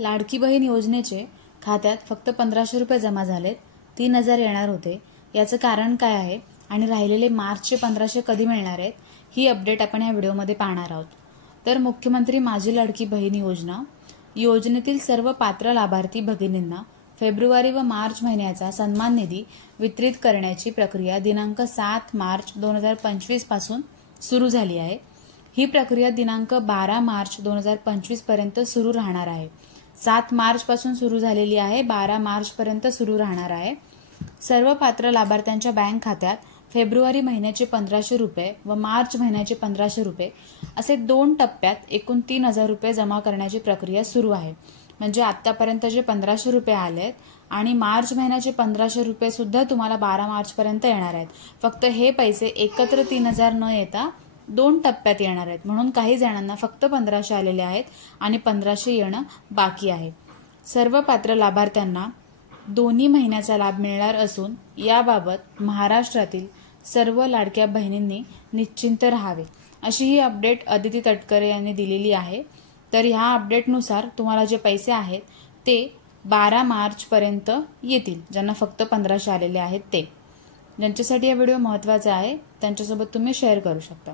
लाडकी बहीण योजनेचे खात्यात फक्त 1500 रुपये जमा झालेत, 3000 येणार होते. याचं कारण काय आहे आणि राहिलेले मार्चचे 1500 कधी मिळणार आहेत, ही अपडेट आपण या व्हिडिओमध्ये पाहणार आहोत. तर मुख्यमंत्री माझी लाडकी बहीण योजनेतील सर्व पात्र लाभार्थी भगिनींना फेब्रुवारी व मार्च महिन्याचा सन्मान निधी वितरित करण्याची प्रक्रिया दिनांक 7 मार्च 2025 पासून सुरू झाली आहे. ही प्रक्रिया दिनांक 12 मार्च 2025 पर्यंत सुरू राहणार आहे. 7 मार्च पासून सुरू झालेली आहे, 12 मार्च पर्यंत सुरू राहणार आहे. सर्व पात्र लाभार्थ्यांच्या बँक खात्यात फेब्रुवारी महिन्याचे 1500 रुपये व मार्च महिन्याचे 1500 रुपये असे 2 टप्प्यात एकूण 3000 रुपये जमा करण्याची प्रक्रिया सुरू आहे. म्हणजे आतापर्यंत जे 1500 रुपये आलेत आणि मार्च महिन्याचे 1500 रुपये सुद्धा तुम्हाला 12 मार्च पर्यंत येणार आहेत. फक्त हे पैसे एकत्र 3000 न येता 2 टप्प्यात येणार आहेत. म्हणून काही जणांना फक्त 1500 आलेले आहेत आणि 1500 येणं बाकी आहे. सर्व पात्र लाभार्थ्यांना दोन्ही महिन्याचा लाभ मिळणार असून याबाबत महाराष्ट्रातील सर्व लाडक्या बहिणींनी निश्चिंत राहावे, अशी ही अपडेट अदिती तटकरे यांनी दिलेली आहे. तर ह्या अपडेटनुसार तुम्हाला जे पैसे आहेत ते 12 मार्च पर्यंत येतील. ज्यांना फक्त 1500 आलेले आहेत ते, ज्यांच्यासाठी हा व्हिडिओ महत्त्वाचा आहे त्यांच्यासोबत तुम्ही शेअर करू शकता.